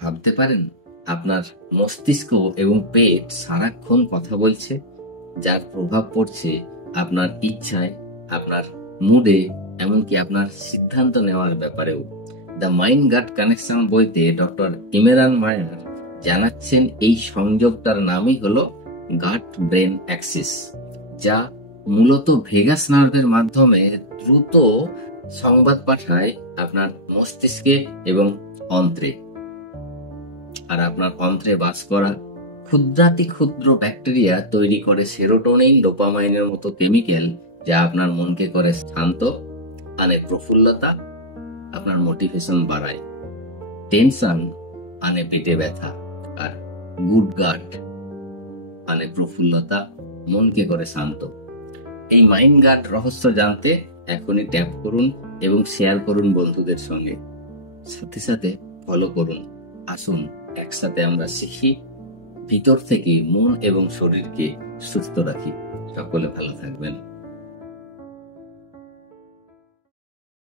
ভাবতে পারেন আপনার মস্তিষ্ক এবং পেট সারাক্ষণ কথা বলছে, যার প্রভাব পড়ছে আপনার ইচ্ছায়, আপনার মুডে, এমনকি আপনার সিদ্ধান্ত নেওয়ার ব্যাপারেও। দ্য মাইন্ড গাট কানেকশন বইতে ডক্টর ইমেরান মায়ার জানাচ্ছেন এই সংযোগটার নামই হলো গাট ব্রেন অ্যাক্সিস, যা মূলত ভেগাস নার্ভের মাধ্যমে দ্রুত সংবাদ পাঠায় আপনার মস্তিষ্কে এবং অন্ত্রে। আর আপনার অন্ত্রে বাস করা ক্ষুদ্রাতি ক্ষুদ্র ব্যাকটেরিয়া তৈরি করে সেরোটোনিন, ডোপামাইনের মতো কেমিক্যাল, যা আপনার মনকে করে শান্ত, আনে প্রফুল্লতা, আপনার মোটিভেশন বাড়ায়। টেনশন আনে পেটে ব্যথা, আর গুড গাট আনে প্রফুল্লতা, মনকে করে শান্ত। এই মাইন্ড গাট রহস্য জানতে এখনই ট্যাপ করুন এবং শেয়ার করুন বন্ধুদের সঙ্গে, সাথে সাথে ফলো করুন। আসুন একসাথে আমরা শিখি, ভিতর থেকে মন এবং শরীরকে সুস্থ রাখি। সকলে ভালো থাকবেন।